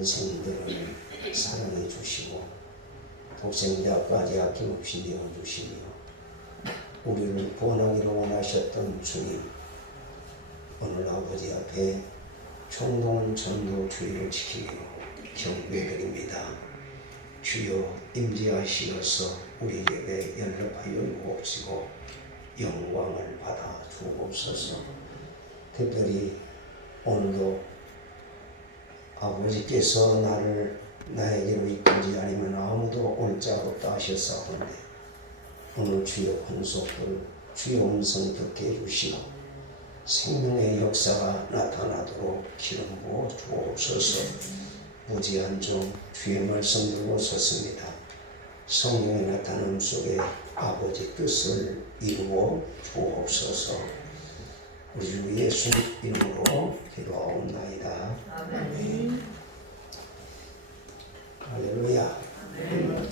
영생들을 사랑해 주시고 독생자까지 아낌없이 내어주시며 우리를 구원하기로 원하셨던 주님, 오늘 아버지 앞에 총동 전도 주의를 지키기로 경배드립니다. 주여 임재하시어서 우리에게 연락하여 주옵시고 영광을 받아 주옵소서. 특별히 오늘도 아버지께서 나에게로 이끌지 아니면 아무도 올 자 없다 하셨사오니 오늘 주의 권속들 주의 음성 듣게 해주시고 생명의 역사가 나타나도록 기름 부어 주옵소서. 무지한 종 주의 말씀 들고 섰습니다. 성령의 나타남 속에 아버지 뜻을 이루어 주옵소서. 우리 주 예수 이름으로 기도하옵나이다. 아멘. 할렐루야. 아멘.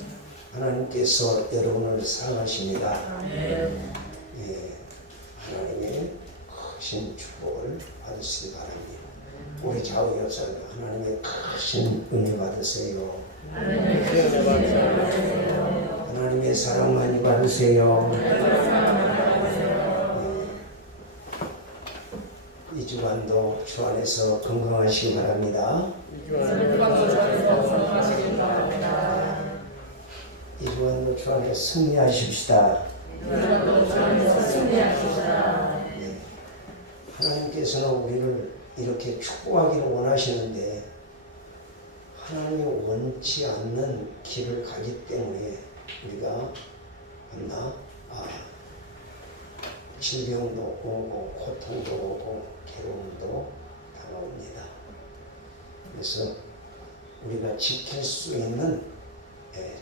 하나님께서 여러분을 사랑하십니다. 아멘. 예, 하나님의 크신 축복을 받으시기 바랍니다. 우리 좌우여서 하나님의 크신 은혜 받으세요. 하나님의 사랑 많이 받으세요. 이 주간도 주 안에서 건강하시기 바랍니다. 이 주간도 주 안에서 승리하십시다. 하나님께서는 우리를 이렇게 축복하기를 원하시는데 하나님이 원치 않는 길을 가기 때문에 우리가 질병도 오고 고통도 오고 괴로움도 다가옵니다. 그래서 우리가 지킬 수 있는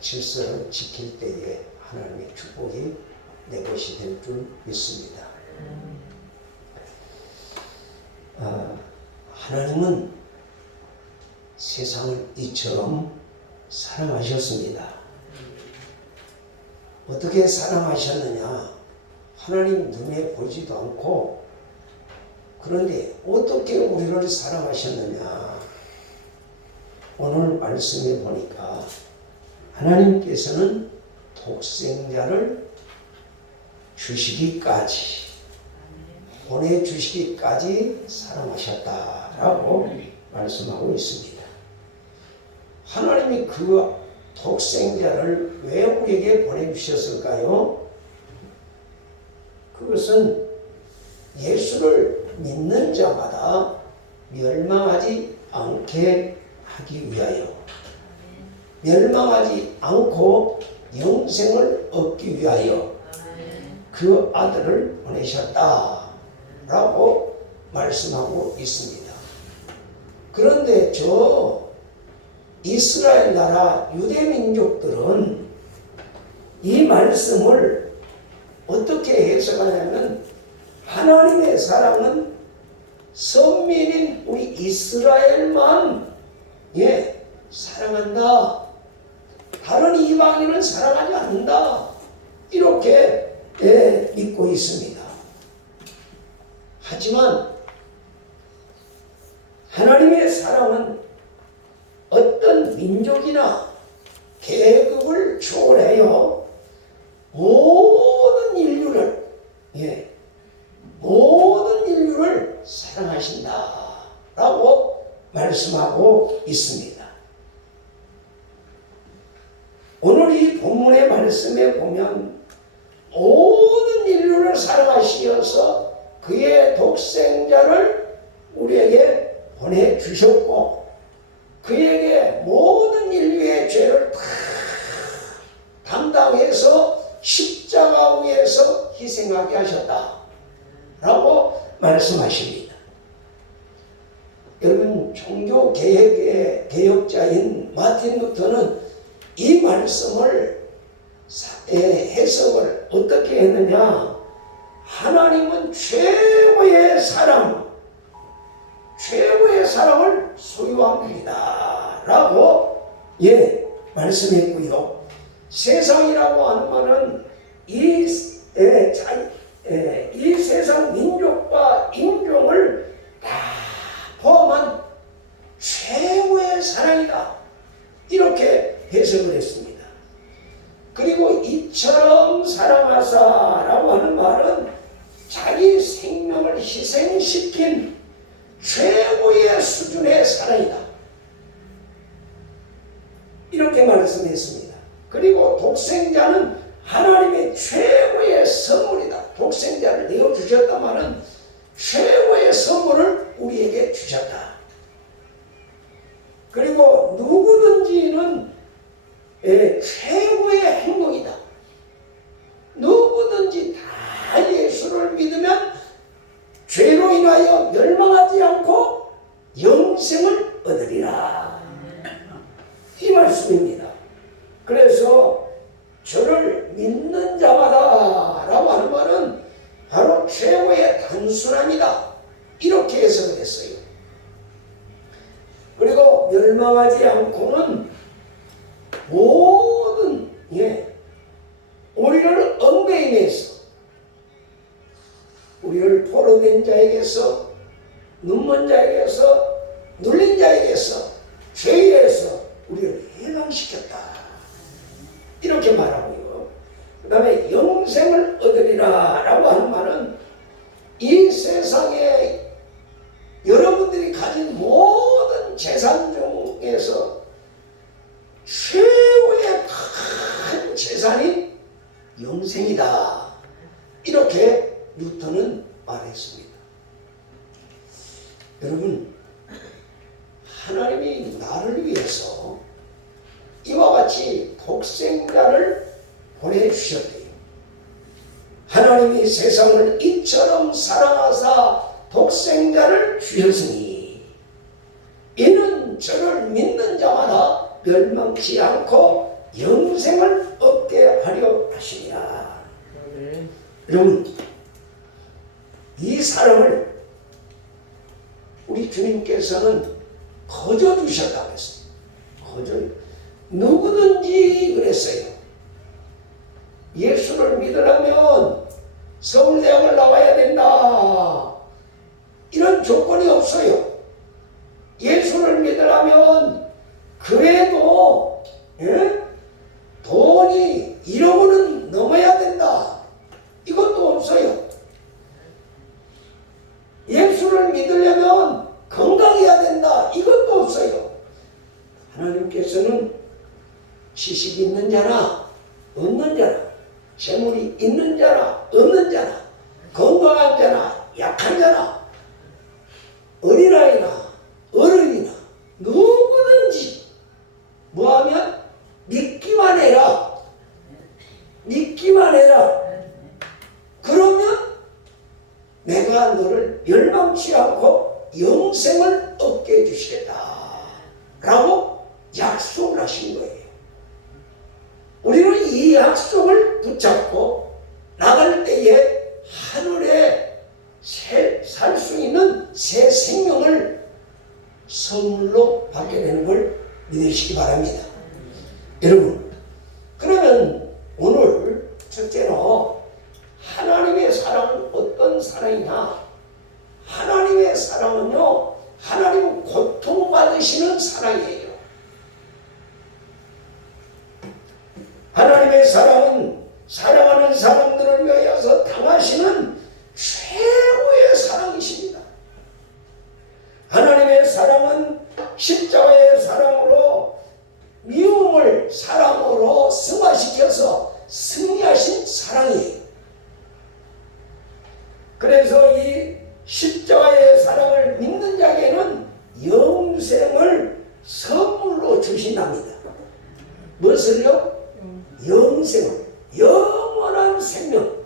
질서를 지킬 때에 하나님의 축복이 내 것이 될 줄 믿습니다. 하나님은 세상을 이처럼 사랑하셨습니다. 어떻게 사랑하셨느냐? 하나님 눈에 보지도 않고, 그런데 어떻게 우리를 사랑하셨느냐? 오늘 말씀에 보니까 하나님께서는 독생자를 주시기까지, 보내주시기까지 사랑하셨다라고 말씀하고 있습니다. 하나님이 그 독생자를 왜 우리에게 보내주셨을까요? 그것은 예수를 믿는 자마다 멸망하지 않게 하기 위하여, 멸망하지 않고 영생을 얻기 위하여 그 아들을 보내셨다라고 말씀하고 있습니다. 그런데 저 이스라엘 나라 유대 민족들은 이 말씀을 어떻게 해석하냐면, 하나님의 사랑은 선민인 우리 이스라엘만 사랑한다, 다른 이방인은 사랑하지 않는다, 이렇게 믿고 있습니다. 하지만 하나님의 사랑은 어떤 민족이나 계급을 초월하여 모든 인류를 사랑하신다라고 말씀하고 있습니다. 오늘 이 본문의 말씀에 보면 모든 인류를 사랑하시어서 그의 독생자를 우리에게 보내주셨고, 그에게 모든 인류의 죄를 다 담당해서 십자가 위에서 희생하게 하셨다라고 말씀하십니다. 여러분, 종교 개혁의 개혁자인 마틴 루터는 이 말씀을 해석을 어떻게 했느냐? 하나님은 최고의 사랑을 소유합니다 라고 말씀했고요. 세상이라고 하는 말은 이 세상 민족과 인종을 다 포함한 최고의 사랑이 자기 생명을 희생시킨 최고의 수준의 사랑이다. 이렇게 말씀했습니다. 그리고 독생자는 하나님의 최고의 선물이다. 독생자를 내어주셨단 말은 최고의 선물을 우리에게 주셨다. 그리고 누구든지는 최고의 행복이다. 누구든지 다 예수를 믿으면 죄로 인하여 멸망하지 않고 영생을 얻으리라. 이 말씀입니다. 그래서 저를 믿는 자마다 라고 하는 말은 바로 최고의 단순함이다. 이렇게 해석을 했어요. 그리고 멸망하지 않고는 모든 우리를 엉배임에서 우리를 포로된 자에게서 눈먼 자에게서 눌린 자에게서 죄에서 우리를 해방시켰다. 이렇게 말하고요. 그 다음에 영생을 얻으리라 라고 하는 말은 이 세상에 여러분들이 가진 모든 재산 중에서 최고의 큰 재산이 영생이다. 이렇게 뉴턴은 말했습니다. 여러분, 하나님이 나를 위해서 이와 같이 독생자를 보내주셨대요. 하나님이 세상을 이처럼 사랑하사 독생자를 주셨으니 이는 저를 믿는 자마다 멸망치 않고 영생을 얻게 하려 하시니라. 여러분, 이 사랑을 우리 주님께서는 거저 주셨다고 했어요. 거저. 누구든지 그랬어요. 예수를 믿으려면 서울대학을 나와야 된다. 이런 조건이 없어요. 예수를 믿으려면 그래도 돈이 1억 원은 넘어야 된다. 이것도 없어요. 예수를 믿으려면 건강해야 된다. 이것도 없어요. 하나님께서는 지식이 있는 자나 없는 자나, 재물이 있는 자나 없는 자나, 건강한 자나 약한 자나, 어린아이나 어른이나 누구든지 뭐하면 믿기만 해라. 믿기만 해라. 그러면 내가 너를 멸망치 않고 영생을 얻게 해주시겠다 라고 약속을 하신 거예요. 우리는 이 약속을 붙잡고 나갈 때에 하늘에 살 수 있는 새 생명을 선물로 받게 되는 걸 믿으시기 바랍니다. 여러분, 그러면 오늘 첫째로 하나님의 사랑은 어떤 사랑이냐? 하나님의 사랑은요, 하나님은 고통받으시는 사랑이에요. 하나님의 사랑은 사랑하는 사람들을 위하여서 당하시는 최고의 사랑이십니다. 하나님의 사랑은 십자가의 사랑으로 미움을 사랑으로 승화시켜서 승리하신 사랑이에요. 그래서 이 십자가의 사랑을 믿는 자에게는 영생을 선물로 주신답니다. 무엇을요? 영생을, 영원한 생명,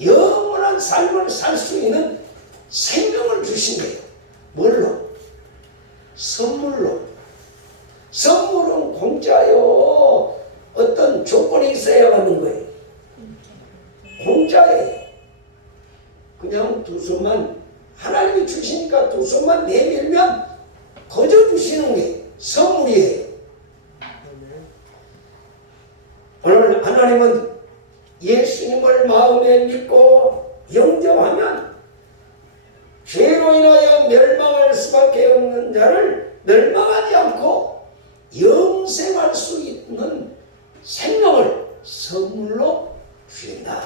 영원한 삶을 살 수 있는 생명을 주신 거예요. 뭘로? 선물로. 선물은 공짜요. 어떤 조건이 있어야 하는 거예요. 공짜예요. 그냥 두 손만, 하나님이 주시니까 두 손만 내밀면 거저 주시는 게 선물이에요. 오늘 하나님은 예수님을 마음에 믿고 영접하면 죄로 인하여 멸망할 수밖에 없는 자를 멸망하지 않고 영생할 수 있는 생명을 선물로 주신다.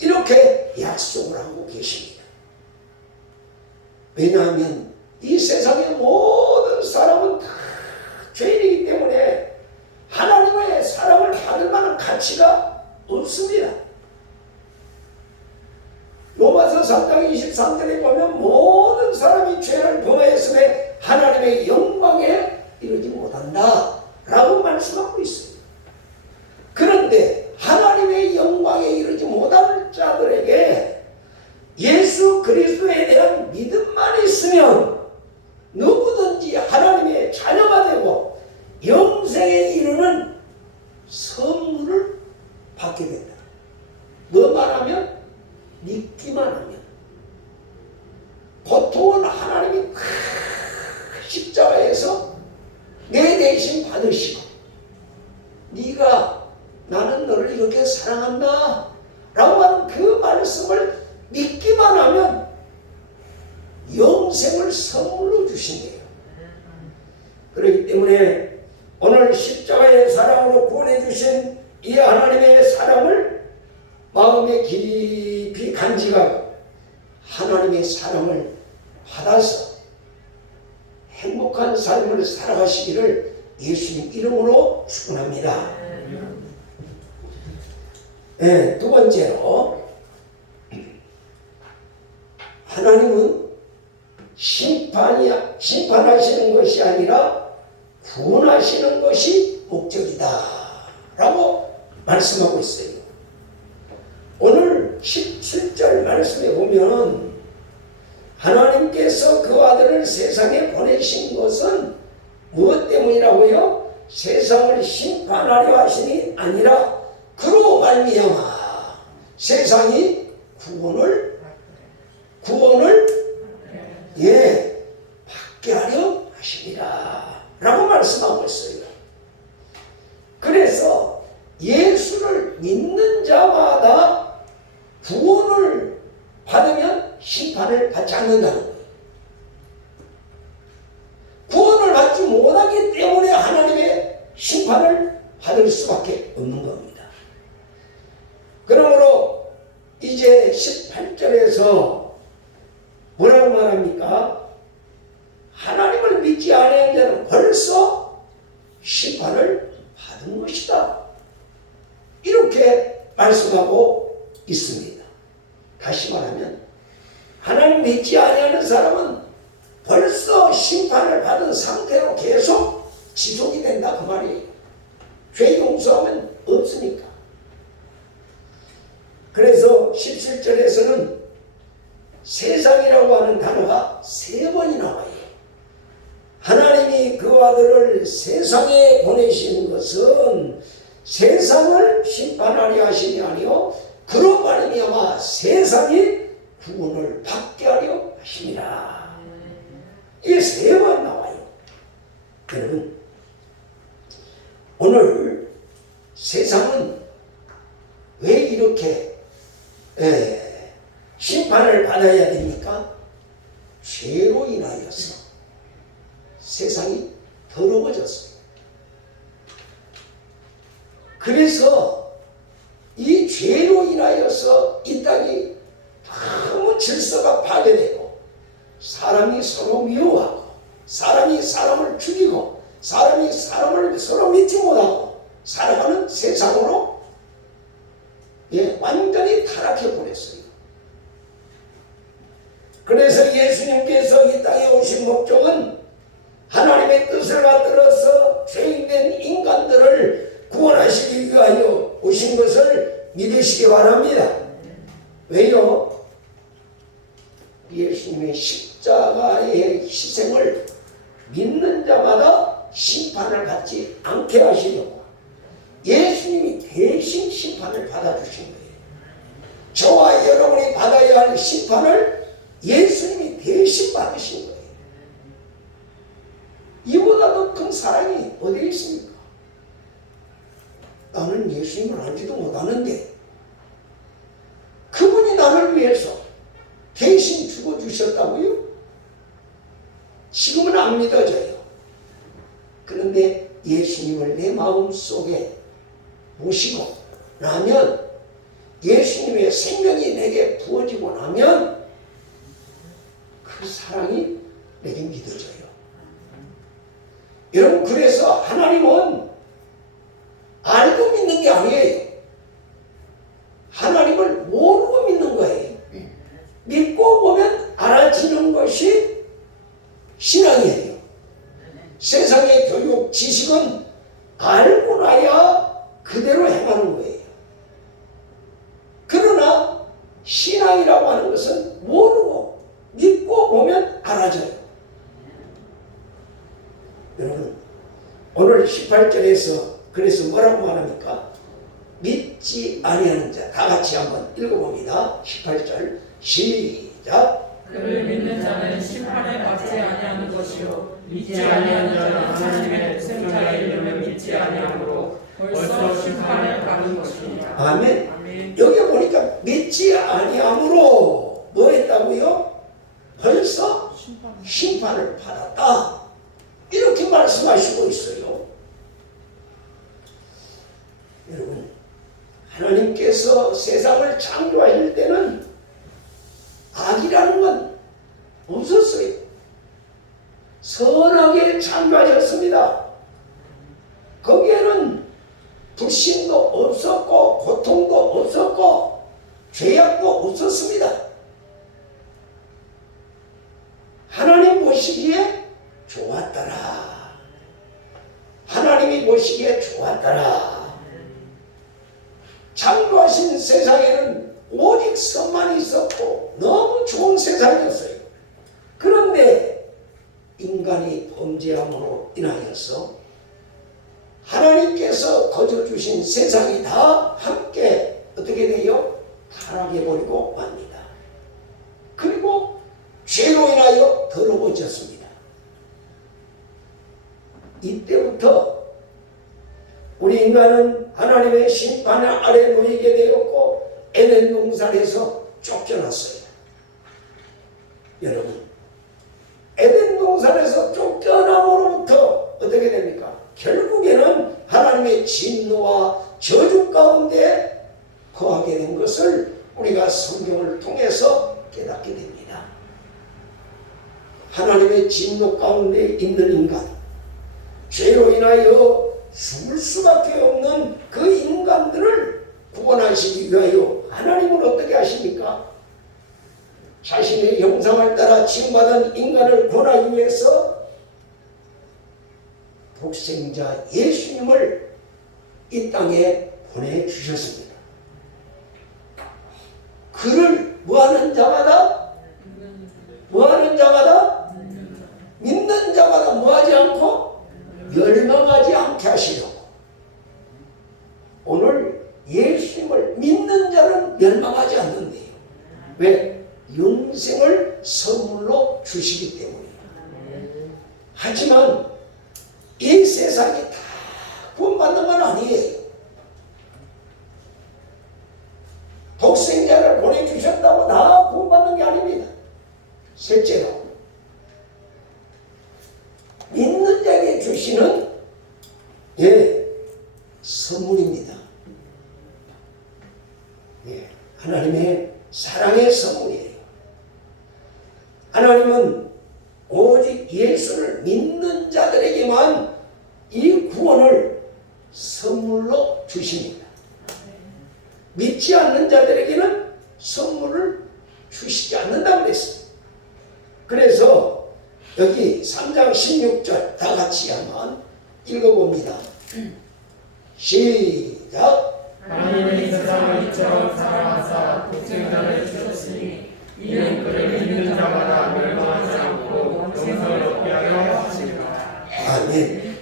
이렇게 이렇게 약속을 하고 계십니다. 왜냐하면 이 세상의 모든 사람은 다 죄인이기 때문에 하나님의 사랑을 받을 만한 가치가 없습니다. 로마서 3장 23절에 보면 모든 사람이 죄를 범하였음에 하나님의 영광에 이르지 못한다 라고 말씀하고 있습니다. 그런데 하나님의 영광에 이르지 못할 자들에게 예수 그리스도에 대한 믿음만 있으면 누구든지 하나님의 자녀가 되고 영생에 이르는 선물을 받게 된다. 뭐만 하면? 믿기만 하면. 고통은 하나님이 십자가에서 내 대신 받으시고 네가 나는 너를 이렇게 사랑한다 라고 하는 그 말씀을 믿기만 하면 영생을 선물로 주신대요. 그렇기 때문에 오늘 십자가의 사랑으로 구원해 주신 이 하나님의 사랑을 마음에 깊이 간직하고 하나님의 사랑을 받아서 행복한 삶을 살아가시기를 예수님 이름으로 축원합니다. 네, 두 번째로 하나님은 심판하시는 것이 아니라 구원하시는 것이 목적이다 라고 말씀하고 있어요. 오늘 17절 말씀에 보면 하나님께서 그 아들을 세상에 보내신 것은 무엇 때문이라고요? 세상을 심판하려 하시니 아니라 그로 말미암아 세상이 구원을 받게 하려 하십니다 라고 말씀하고 있어요. 그래서 예수를 믿는 자마다 구원을 받으면 심판을 받지 않는다는 거예요. 구원을 받지 못하기 때문에 하나님의 심판을 받을 수밖에 없는 겁니다. 그러므로 이제 18절에서 뭐라고 말합니까? 하나님을 믿지 않은 자는 벌써 심판을 받은 것이다. 이렇게 말씀하고 있습니다. 다시 말하면 하나님 믿지 아니하는 사람은 벌써 심판을 받은 상태로 계속 지속이 된다 그 말이에요. 죄 용서하면 없으니까. 그래서 17절에서는 세상이라고 하는 단어가 3번이 나와요. 하나님이 그 아들을 세상에 보내신 것은 세상을 심판하려 하심이 아니요 그로 말미암아 세상이 구원을 받게 하려 하심이라. 이게 3번 나와요. 여러분, 오늘 세상은 왜 이렇게 심판을 받아야 됩니까? 죄로 인하여서 세상이 더러워졌어요. 그래서 이 죄로 인하여서 이 땅이 너무 질서가 파괴되고 사람이 서로 미워하고 사람이 사람을 죽이고 사람이 사람을 서로 믿지 못하고 살아가는 세상으로 완전히 타락해 버렸어요. 그래서 예수님께서 이 땅에 오신 목적은 하나님의 뜻을 받들어서 죄인된 인간들을 구원하시기 위하여 오신 것을 믿으시기 바랍니다. 왜요? 예수님의 십자가의 희생을 믿는 자마다 심판을 받지 않게 하시려고 예수님이 대신 심판을 받아주신 거예요. 저와 여러분이 받아야 할 심판을 예수님이 대신 받으신 거예요. 이보다 더 큰 사랑이 어디에 있습니까? 나는 예수님을 알지도 못하는데 그분이 나를 위해서 대신 죽어주셨다고요? 지금은 안 믿어져요. 그런데 예수님을 내 마음 속에 모시고 나면 예수님의 하나님의 생명이 내게 부어지고 나면 그 사랑이 내게 믿어져요. 여러분, 그래서 하나님은 알고 믿는 게 아니에요. 하나님을 모르고 믿는 거예요. 믿고 보면 알아지는 것이 신앙이에요. 세상의 교육, 지식은 알고 나야 그대로 행하는 거예요. 그러나 신앙이라고 하는 것은 모르고 믿고 보면 알아져요. 여러분, 오늘 18절에서 그래서 뭐라고 말합니까? 믿지 아니하는 자, 다 같이 한번 읽어봅니다. 18절 시작. 그를 믿는 자는 심판을 받지 아니하는 것이요 믿지 아니하는 자는 하나님의 독생자의 이름을 믿지 아니하므로 벌써 심판을 받은 것이니라. 아멘. 아멘. 여기 보니까 믿지 아니하므로 뭐 했다고요? 벌써 심판을 받았다, 이렇게 말씀하시고 있어요. 여러분, 하나님께서 세상을 창조하실 때는 악이라는 건 없었어요. 선하게 창조하셨습니다. 거기에는 불신도 없었고 고통도 없었고 죄악도 없었습니다. 하나님 보시기에 좋았더라. 하나님이 보시기에 좋았더라. 창조하신 세상에는 오직 선만 있었고 너무 좋은 세상이었어요. 그런데 인간이 범죄함으로 인하여서 하나님께서 거저주신 세상이 다 함께 어떻게 돼요? 타락해버리고 맙니다. 그리고 죄로 인하여 더러워졌습니다. 이때부터 우리 인간은 하나님의 심판 아래 놓이게 되었고 에덴 동산에서 쫓겨났어요. 여러분, 에덴 동산에서 쫓겨남으로부터 어떻게 됩니까? 결국에는 하나님의 진노와 저주 가운데 거하게 된 것을 우리가 성경을 통해서 깨닫게 됩니다. 하나님의 진노 가운데 있는 인간, 죄로 인하여 죽을 수밖에 없는 그 인간들을 구원하시기 위하여 하나님은 어떻게 하십니까? 자신의 형상을 따라 지음받은 인간을 구원하기 위해서 독생자 예수님을 이 땅에 보내주셨습니다. 그를 뭐하는 자마다? 뭐하는 자마다? 믿는 자마다 뭐하지 않고? 멸망하지 않게 하시려고. 오늘 예수님을 믿는 자는 멸망하지 않는데요. 왜? 영생을 선물로 주시기 때문입니다. 하지만 이 세상이 다 구원받는 건 아니에요. 독생자를 보내주셨다고 다 구원받는 게 아닙니다. 셋째로, 믿는 자에게 주시는 선물입니다. 하나님의 사랑의 선물이에요. 하나님은 오직 예수를 믿는 자들에게만 이 구원을 선물로 주십니다. 믿지 않는 자들에게는 선물을 주시지 않는다고 그랬습니다. 그래서 여기 3장 16절 다 같이 한번 읽어봅니다. 시작. 하나님이 세상을 이처럼 사랑하사 독생자를 주셨으니 이는 그를 믿는 자마다 멸망하지 않고 영생을 얻게 하려 하시리라. 아멘.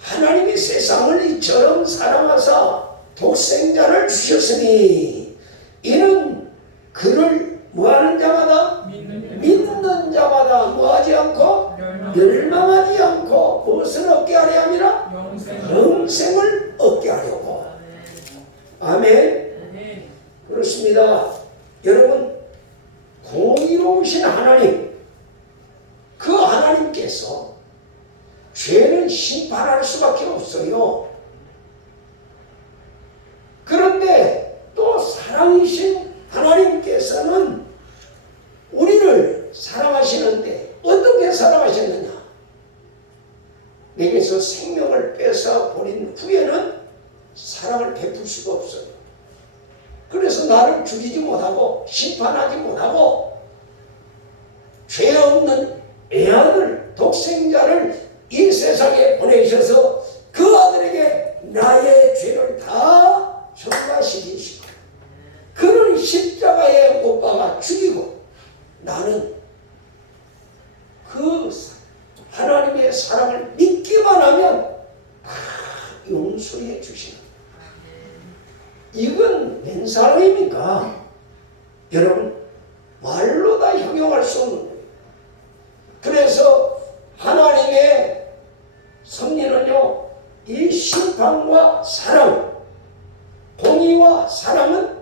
하나님이 세상을 이처럼 사랑하사 독생자를 주셨으니 이는 그를 뭐하는 자마다? 믿는 자마다 뭐하지 않고? 멸망하지 않고 무엇을 얻게 하려 함이라? 영생을 얻게 하려고. 아멘. 그렇습니다. 여러분, 공의로우신 하나님, 그 하나님께서 죄는 심판할 수밖에 없어요. 그런데 또 사랑이신 나에게서 생명을 뺏어 버린 후에는 사랑을 베풀 수가 없어요. 그래서 나를 죽이지 못하고 심판하지 못하고 죄 없는 애아들 독생자를 이 세상에 보내셔서 그 아들에게 나의 죄를 다 전가시키시고 그를 십자가에 못 박아 죽이고 나는 그 하나님의 사랑을 믿기만 하면 다 용서해 주시는, 이건 웬 사랑입니까? 여러분, 말로 다 형용할 수 없는 거예요. 그래서 하나님의 섭리는요, 이 심판과 사랑, 공의와 사랑은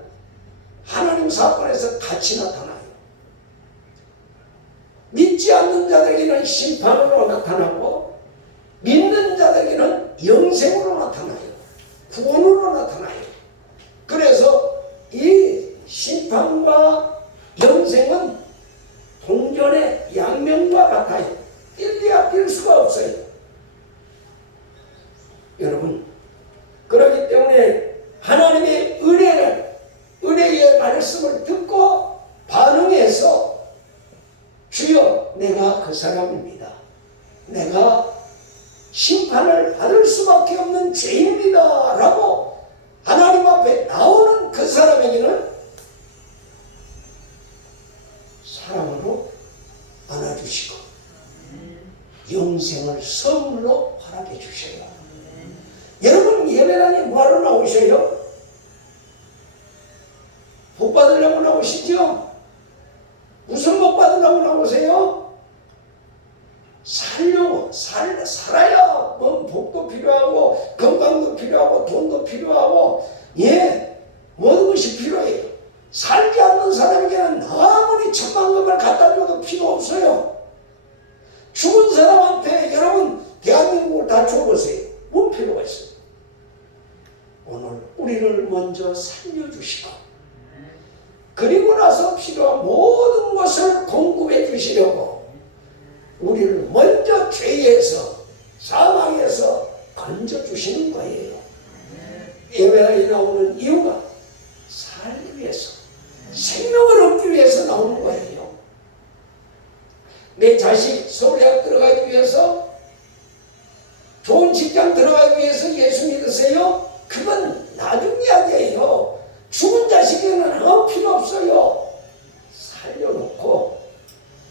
하나님 사건에서 같이 나타나요. 믿지 않는 자들에게는 심판으로 나타나고 믿는 자들에게는 영생으로 나타나요. 구원으로 나타나요. 그래서 이 심판과 영생은 동전의 양면과 같아요. 뗄래야 뗄 수가 없어요. 여러분, 그렇기 때문에 하나님의 은혜의 말씀을 듣고 반응해서 주여 내가 그 사람입니다. 내가 심판을 받을 수밖에 없는 죄입니다. 라고 하나님 앞에 나오는 그 사람에게는 사랑으로 안아주시고 영생을 선물로 허락해 주셔요. 여러분, 예배당에 뭐하러 나오셔요? 복 받으려고 나오시죠? 무슨 복 받으려고 나오세요? 살아야 뭐 복도 필요하고 건강도 필요하고 돈도 필요하고 모든 것이 필요해요. 살지 않는 사람에게는 아무리 천만금을 갖다 줘도 필요 없어요. 죽은 사람한테 여러분 대한민국을 다 줘보세요. 뭔 필요가 있어요? 오늘 우리를 먼저 살려주시고 그리고 나서 필요한 모든 것을 공급해 주시려고 우리를 먼저 죄에서 사망에서 건져주시는 거예요. 예배당에 나오는 이유가 살기 위해서, 생명을 얻기 위해서 나오는 거예요. 내 자식 서울대학 들어가기 위해서, 좋은 직장 들어가기 위해서 예수 믿으세요? 그건 나중 이야기예요. 죽은 자식에는 아무 필요 없어요. 살려놓고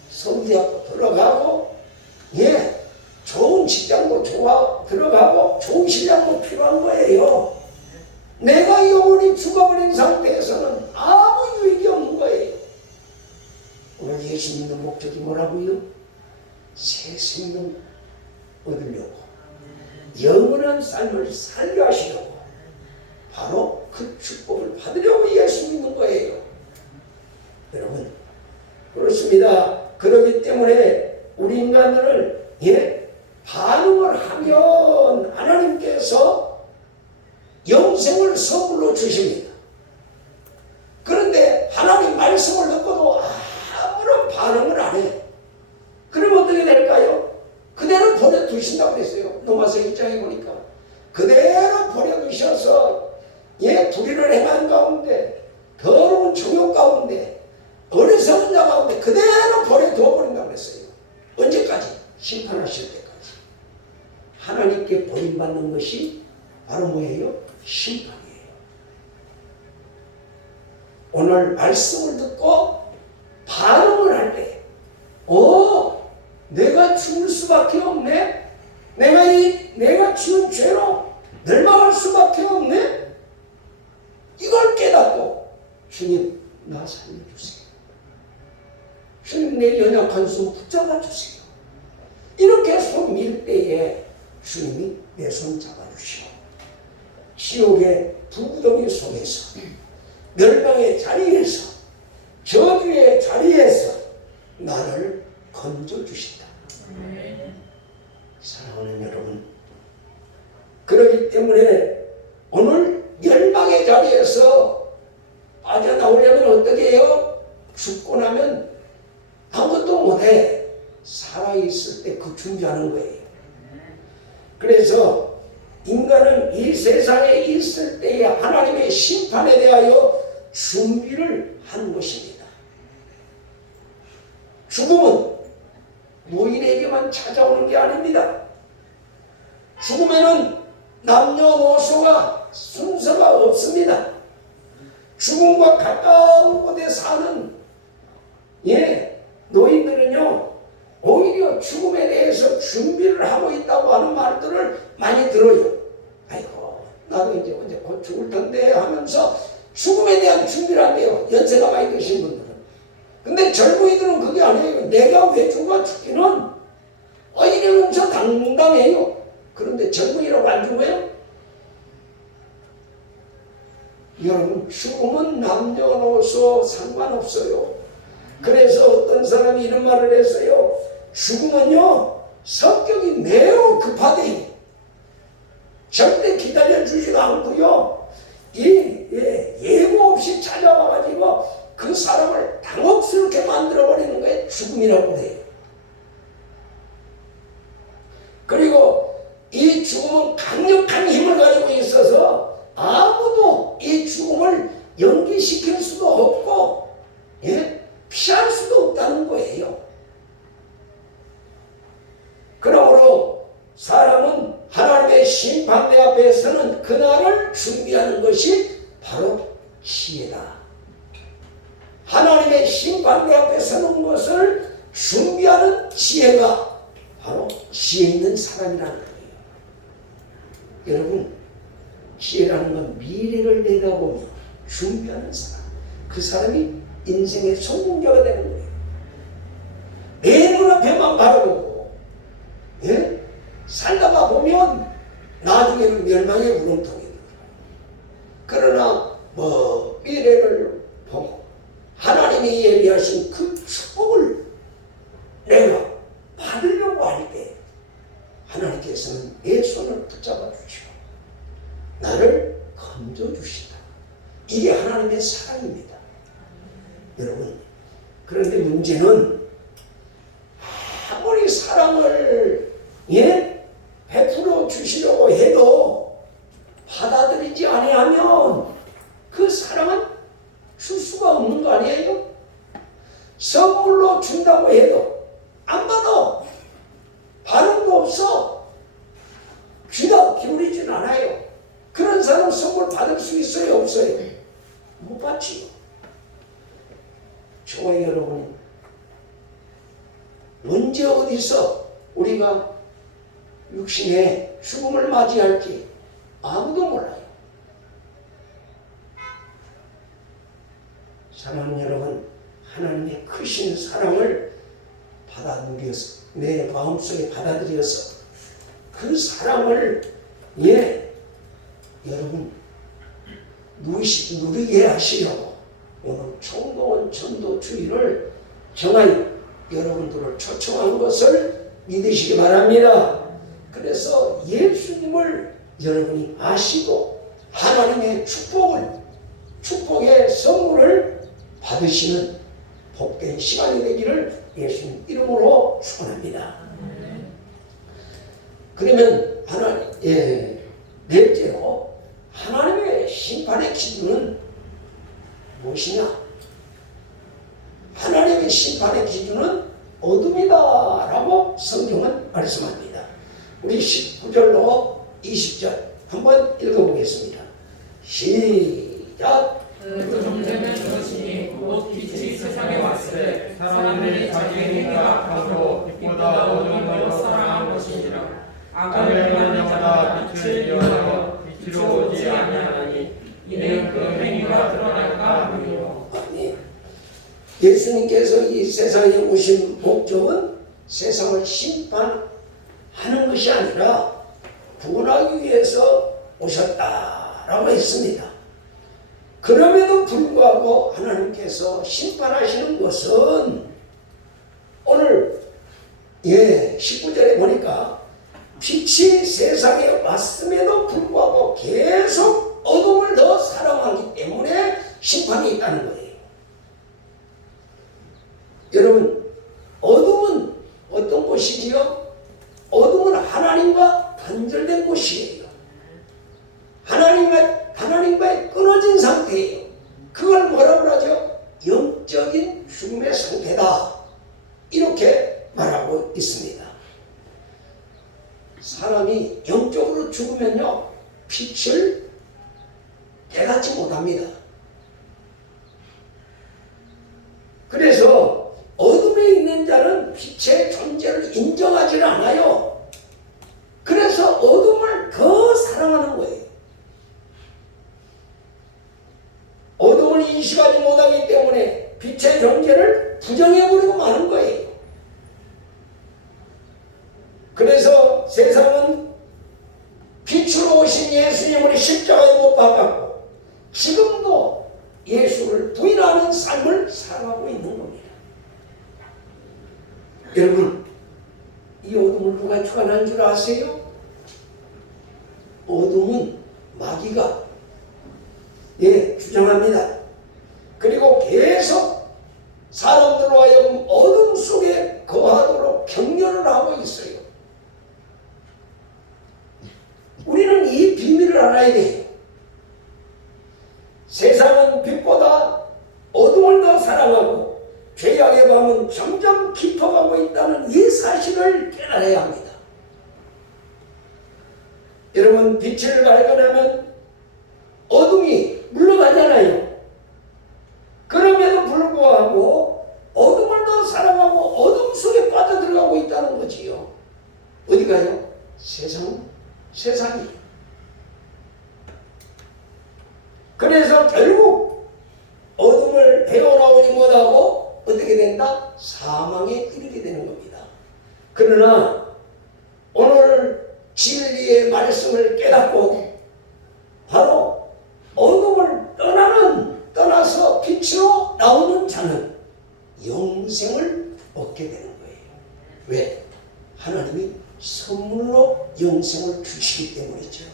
서울대학도 들어가고 좋은 직장도 들어가고 좋은 신랑도 필요한 거예요. 내가 영원히 죽어버린 상태에서는 아무 유익이 없는 거예요. 오늘 예수 믿는 목적이 뭐라고요? 새 생명 얻으려고, 영원한 삶을 살려 하시려고, 바로 그 축복을 받으려고 예수 믿는 거예요. 여러분, 그렇습니다. 그렇기 때문에 우리 인간들을 반응을 하면 하나님께서 영생을 선물로 주십니다. 그런데 하나님 말씀을 듣고도 아무런 반응을 안 해. 그럼 어떻게 될까요? 그대로 버려두신다고 그랬어요. 로마서 1장에 보니까 그대로 버려두셔서 불의를 행한 가운데, 더러운 정욕 가운데, 어리석은 자 가운데 그대로 버려두어 버린다고 그랬어요. 언제까지? 심판하실 때까지. 하나님께 버림받는 것이 바로 뭐예요? 심판이에요. 오늘 말씀을 듣고 반응을 할 때, 내가 죽을 수밖에 없네? 내가 지은 죄로 멸망할 수밖에 없네? 이걸 깨닫고, 주님, 나 살려주세요. 주님, 내 연약한 손 붙잡아 주세요. 이렇게 손 밀 때에 주님이 내 손 잡아주시고, 지옥의 불구덩이 속에서, 멸망의 자리에서, 저주의 자리에서 나를 건져주신다. 사랑하는 여러분, 그렇기 때문에 오늘 멸망의 자리에서 빠져나오려면 어떻게 해요? 죽고 나면 아무것도 못해. 살아있을 때 그 준비하는 거예요. 그래서 인간은 이 세상에 있을 때에 하나님의 심판에 대하여 준비를 한 것입니다. 죽음은 노인에게만 찾아오는 게 아닙니다. 죽음에는 남녀노소가 순서가 없습니다. 죽음과 가까운 곳에 사는 노인들은요, 오히려 죽음에 대해서 준비를 하고 있다고 하는 말들을 많이 들어요. 아이고, 나도 이제 언제 곧 죽을 텐데 하면서 죽음에 대한 준비를 한대요. 연세가 많이 드신 분들은. 근데 젊은이들은 그게 아니에요. 내가 왜 죽기는 이러면서 당당해요. 그런데 젊은이라고 안 죽어요? 여러분, 죽음은 남녀노소 상관없어요. 그래서 어떤 사람이 이런 말을 했어요. 죽음은요, 성격이 매우 급하대요. 절대 기다려주지도 않고요, 예고 없이 찾아와가지고 그 사람을 당혹스럽게 만들어버리는 거에 죽음이라고 해요. 그리고 이 죽음은 강력한 힘을 가지고 있어서 아무도 이 죽음을 연기시킬 수도 없고 피할 수도 없다는 거예요. 그러므로 사람은 하나님의 심판대 앞에 서는 그날을 준비하는 것이 바로 지혜다. 하나님의 심판대 앞에 서는 것을 준비하는 지혜가 바로 지혜 있는 사람이라는 거예요. 여러분, 지혜라는 건 미래를 내다보며 준비하는 사람, 그 사람이 인생의 성공자가 되는 거예요. 내 눈앞에만 바라보고 살다가 보면 나중에는 멸망의 물음통이 돼요. 그러나 미래를 보고 하나님이 예비하신 그 축복을 내가 받으려고 할 때 하나님께서는 내 손을 붙잡아 주시고 나를 건져 주신다. 이게 하나님의 사랑입니다. 여러분, 그런데 문제는 아무리 사랑을 베풀어 주시려고 해도 받아들이지 아니하면 그 사랑은 줄 수가 없는 거 아니에요? 선물로 준다고 해도 안 받아. 반응도 없어. 귀가 기울이진 않아요. 그런 사람 선물 받을 수 있어요, 없어요? 못 받지요. 저와 여러분, 언제 어디서 우리가 육신의 죽음을 맞이할지 아무도 몰라요. 사랑하는 여러분, 하나님의 크신 사랑을 받아들여서 내 마음속에 받아들여서 그 사랑을 여러분 누리게 하시려고 오늘 총동원 전도주의를 정하여 여러분들을 초청한 것을 믿으시기 바랍니다. 그래서 예수님을 여러분이 아시고 하나님의 축복의 선물을 받으시는 복된 시간이 되기를 예수님 이름으로 축원합니다. 그러면 넷째로 하나님의 심판의 기준은 무엇이냐? 하나님의 심판의 기준은 어둠이다라고 성경은 말씀합니다. 우리 19절로 20절 한번 읽어보겠습니다. 시작. 그 존재는 것이니 곧 빛이 세상에 왔을 때 사람들이 자기의 행위가 악하고 빛보다 어두운 것을 사랑한 것이니라. 악을 행하는 자마다 빛을 미워하여 빛으로 오지 아니하나니 이는 그 행위가 드러날까 함이요. 아니, 예수님께서 이 세상에 오신 목적은 세상을 심판하는 것이 아니라 구원하기 위해서 오셨다라고 했습니다. 그럼에도 불구하고 하나님께서 심판하시는 것은 오늘 19절에 보니까 빛이 세상에 왔음에도 불구하고 계속 어둠을 더 사랑하기 때문에 심판이 있다는 거예요. 여러분, 어둠은 어떤 것이지요? 어둠은 하나님과 단절 죽으면요 빛을 깨닫지 못합니다. 그래서 어둠에 있는 자는 빛의 존재를 인정하지 않아요. 그래서 어둠을 더 사랑하는 거예요. 어둠을 인식하지 못하기 때문에 빛의 존재를 부정해버리고 마는 거예요. 그래서 세상은 빛으로 오신 예수님을 십자가에 못 박았고 지금도 예수를 부인하는 삶을 살아가고 있는 겁니다. 여러분, 이 어둠을 누가 주관한 줄 아세요? 어둠은 마귀가 주장합니다. 그리고 계속 사람들로 하여금 어둠 속에 거하도록 격려를 하고 있어요. 우리는 이 비밀을 알아야 돼요. 세상은 빛보다 어둠을 더 사랑하고 죄악의 밤은 점점 깊어가고 있다는 이 사실을 깨달아야 합니다. 여러분, 빛을 발견하면 어둠이 물러가잖아요. 그럼에도 불구하고 어둠을 더 사랑하고 어둠 속에 빠져들어가고 있다는 거지요. 어디 가요? 세상이에요. 그래서 결국 어둠을 헤어나오지 못하고 어떻게 된다? 사망에 이르게 되는 겁니다. 그러나 오늘 진리의 말씀을 깨닫고 바로 어둠을 떠나서 빛으로 나오는 자는 영생을 얻게 되는 거예요. 왜? 하나님이 선물로 영생을 주시기 때문이죠.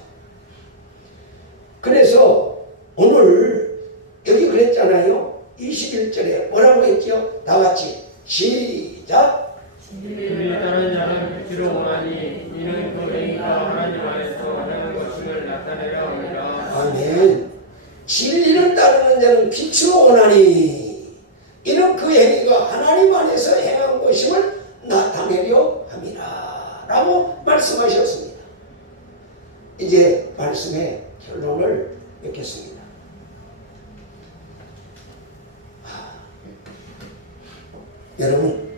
그래서 오늘 여기 그랬잖아요. 21절에 뭐라고 했죠? 다 같이 시작. 진리를 따르는 자는 빛으로 오나니 이는 그 행위가 하나님 안에서 하는 것임을 나타내려 함이라. 아멘. 진리를 따르는 자는 빛으로 오나니 이는 그 행위가 하나님 안에서 행한 것임을 나타내려 함이라 라고 말씀하셨습니다. 이제 말씀의 결론을 맺겠습니다. 여러분,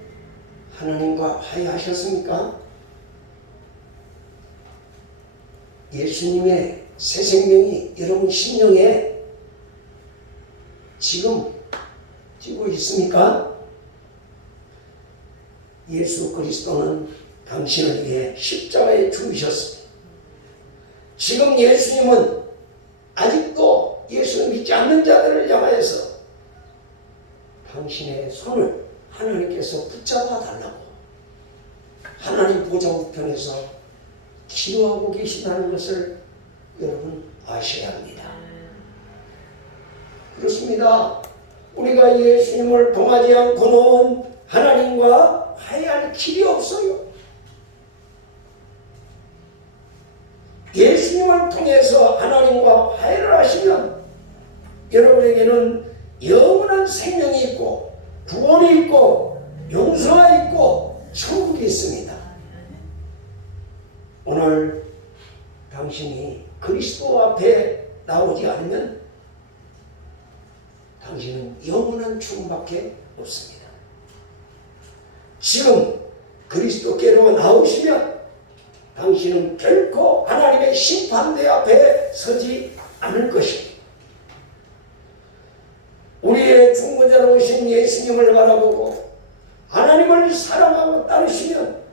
하나님과 화해하셨습니까? 예수님의 새 생명이 여러분 심령에 지금 찌고 있습니까? 예수 그리스도는 당신을 위해 십자가에 죽으셨습니다. 지금 예수님은 아직도 예수를 믿지 않는 자들을 향하여서 당신의 손을 하나님께서 붙잡아 달라고 하나님 보좌 우편에서 기도하고 계시다는 것을 여러분 아셔야 합니다. 그렇습니다. 우리가 예수님을 통하지 않고는 하나님과 화해할 길이 없어요. 예수님을 통해서 하나님과 화해를 하시면 여러분에게는 영원한 생명이 있고 구원이 있고 용서가 있고 천국이 있습니다. 오늘 당신이 그리스도 앞에 나오지 않으면 당신은 영원한 죽음밖에 없습니다. 지금 그리스도께로 나오시면 당신은 결코 하나님의 심판대 앞에 서지 않을 것입니다. 우리의 중보자로 오신 예수님을 바라보고 하나님을 사랑하고 따르시면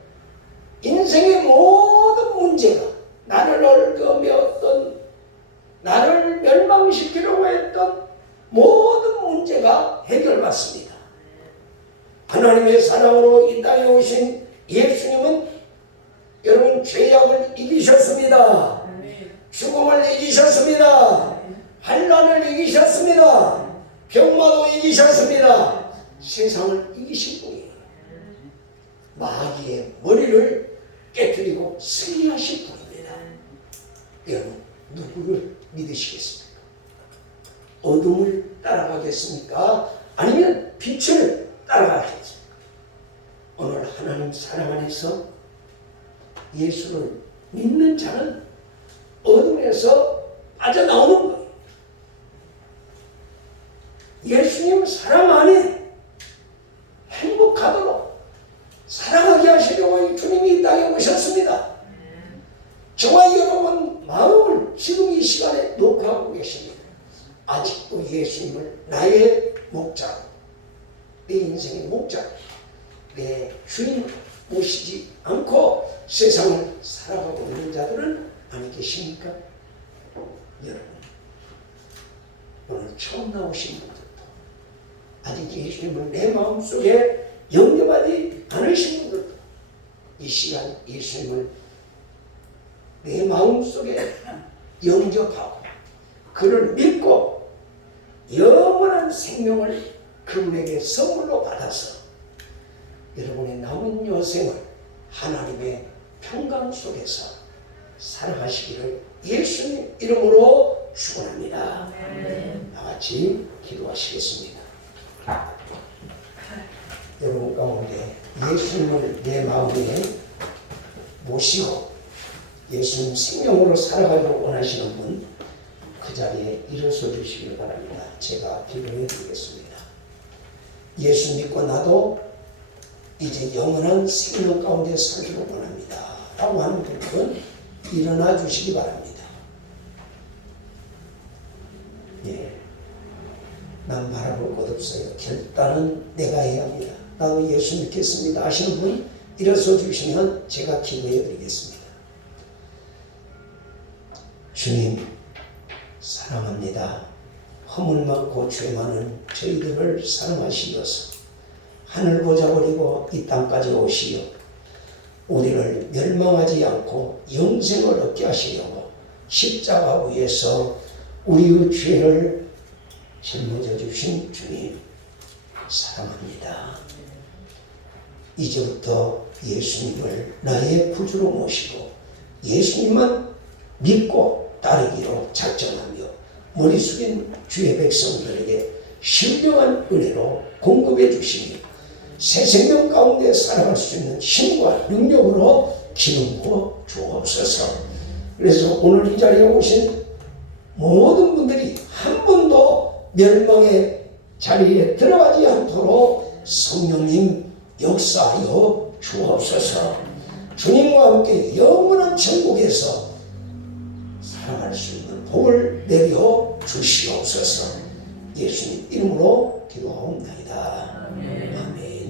인생의 모든 문제가 나를 얽어매었던 나를 멸망시키려고 했던 모든 문제가 해결받습니다. 하나님의 사랑으로 이 땅에 오신 예수님은 여러분 죄악을 이기셨습니다. 죽음을 이기셨습니다. 환난을 이기셨습니다. 병마도 이기셨습니다. 세상을 이기신 분이에요. 마귀의 머리를 깨뜨리고 승리하신 분입니다. 여러분 누구를 믿으시겠습니까? 어둠을 따라가겠습니까? 아니면 빛을 따라가겠습니까? 오늘 하나님 사랑 안에서 예수를 믿는 자는 안에서 빠져나오는 거예요. 예수님 사랑 안에 행복하도록 사랑하게 하시려고 주님이 이 땅에 오셨습니다. 저와 여러분 마음을 지금 이 시간에 녹화하고 계십니다. 아직도 예수님을 나의 목자로, 내 인생의 목자로, 내 주인 모시지 않고 세상을 살아가고 있는 자들은 아니 계십니까? 여러분, 오늘 처음 나오신 분들도 아직 예수님을 내 마음속에 영접하지 않으신 분들도 이 시간 예수님을 내 마음속에 영접하고 그를 믿고 영원한 생명을 그분에게 선물로 받아서 여러분의 남은 여생을 하나님의 평강 속에서 살아가시기를 예수님 이름으로 축원합니다. 다같이 기도하시겠습니다. 여러분 가운데 예수님을 내 마음에 모시고 예수님 생명으로 살아가기를 원하시는 분 그 자리에 일어서 주시길 바랍니다. 제가 기도해 드리겠습니다. 예수 믿고 나도 이제 영원한 생명 가운데 살기를 원합니다 라고 하는 분들은 일어나 주시기 바랍니다. 예, 난 바라볼 것 없어요. 결단은 내가 해야 합니다. 나도 예수 믿겠습니다 하시는 분 일어서 주시면 제가 기도해 드리겠습니다. 주님 사랑합니다. 허물 많고 죄 많은 저희들을 사랑하시어서 하늘 보자 버리고 이 땅까지 오시어 우리를 멸망하지 않고 영생을 얻게 하시려고 십자가 위에서 우리의 죄를 짊어져 주신 주님 사랑합니다. 이제부터 예수님을 나의 구주로 모시고 예수님만 믿고 따르기로 작정하며 머리 숙인 주의 백성들에게 신령한 은혜로 공급해 주시며 새 생명 가운데 살아갈 수 있는 힘과 능력으로 기름 부어 주옵소서. 그래서 오늘 이 자리에 오신 모든 분들이 한 번도 멸망의 자리에 들어가지 않도록 성령님 역사하여 주옵소서. 주님과 함께 영원한 천국에서 살아갈 수 있는 복을 내려 주시옵소서. 예수님 이름으로 기도하옵나이다. 아멘.